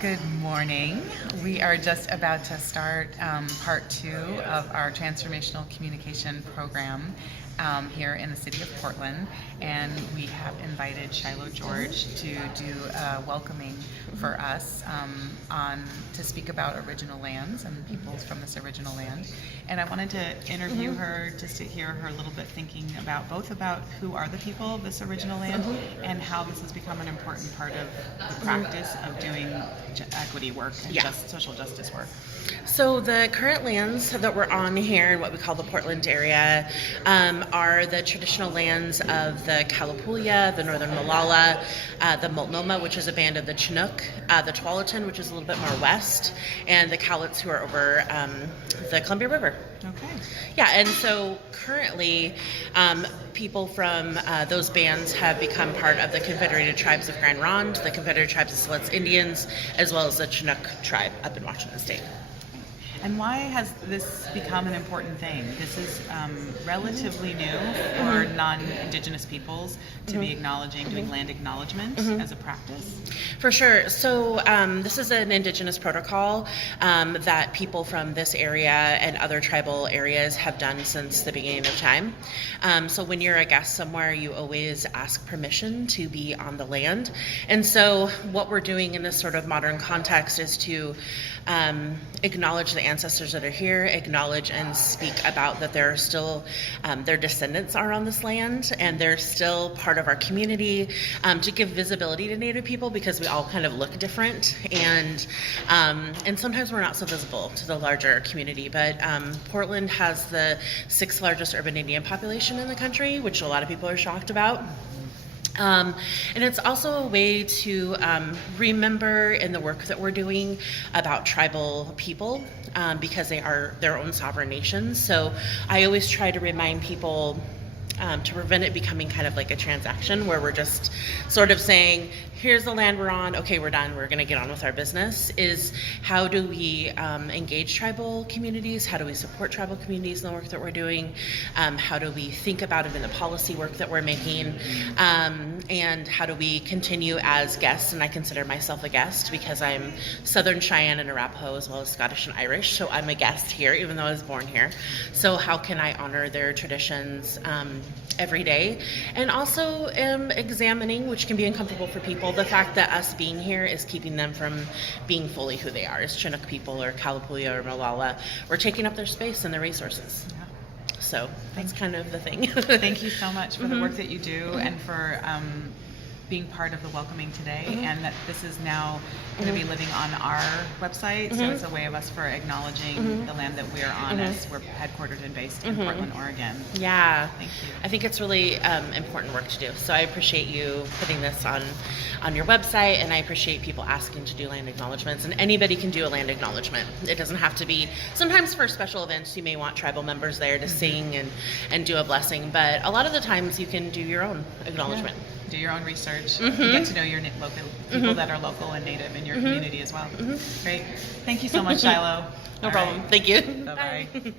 Good morning. We are just about to start part 2 of our Transformational Communication program here in the city of Portland, and we have invited Shilo George to do a welcoming for us to speak about original lands and peoples from this original land. And I wanted to interview her just to hear her a little bit thinking about both about who are the people of this original land and how this has become an important part of the practice of doing equity work and social justice work. So the current lands that we're on here in what we call the Portland area are the traditional lands of the Kalapuya, the Northern Molalla, the Multnomah, which is a band of the Chinook, the Tualatin, which is a little bit more west, and the Cowlitz, who are over the Columbia River. Okay. Yeah, and so currently people from those bands have become part of the Confederated Tribes of Grand Ronde, the Confederated Tribes of Siletz Indians, as well as the Chinook tribe up in Washington State. And why has this become an important thing? This is relatively new for non-Indigenous peoples to be acknowledging, doing land acknowledgement as a practice. For sure. So this is an Indigenous protocol that people from this area and other tribal areas have done since the beginning of time. So when you're a guest somewhere, you always ask permission to be on the land. And so what we're doing in this sort of modern context is to acknowledge the ancestors that are here, acknowledge and speak about that there are still, their descendants are on this land and they're still part of our community, to give visibility to Native people because we all kind of look different, and sometimes we're not so visible to the larger community. But Portland has the 6th largest urban Indian population in the country, which a lot of people are shocked about. And it's also a way to remember in the work that we're doing about tribal people because they are their own sovereign nations. So I always try to remind people to prevent it becoming kind of like a transaction where we're just sort of saying, here's the land we're on, okay, we're done, we're going to get on with our business, is how do we engage tribal communities, how do we support tribal communities in the work that we're doing, how do we think about it in the policy work that we're making, and how do we continue as guests, and I consider myself a guest because I'm Southern Cheyenne and Arapaho as well as Scottish and Irish, so I'm a guest here even though I was born here. So how can I honor their traditions every day, and also examining, which can be uncomfortable for people, the fact that us being here is keeping them from being fully who they are as Chinook people or Kalapuya or Molalla. We're taking up their space and their resources. Yeah. So that's kind of the thing. Thank you so much for the work that you do and for being part of the welcoming today, and that this is now going to be living on our website, so it's a way of us for acknowledging the land that we're on as we're headquartered and based in Portland, Oregon. Yeah. Thank you. I think it's really important work to do, so I appreciate you putting this on your website, and I appreciate people asking to do land acknowledgements, and anybody can do a land acknowledgement. It doesn't have to be, sometimes for special events you may want tribal members there to sing and do a blessing, but a lot of the times you can do your own acknowledgement. Yeah. Do your own research, get to know your local people that are local and native in your community as well. Great. Thank you so much, Shilo. No problem. Thank you. Bye-bye.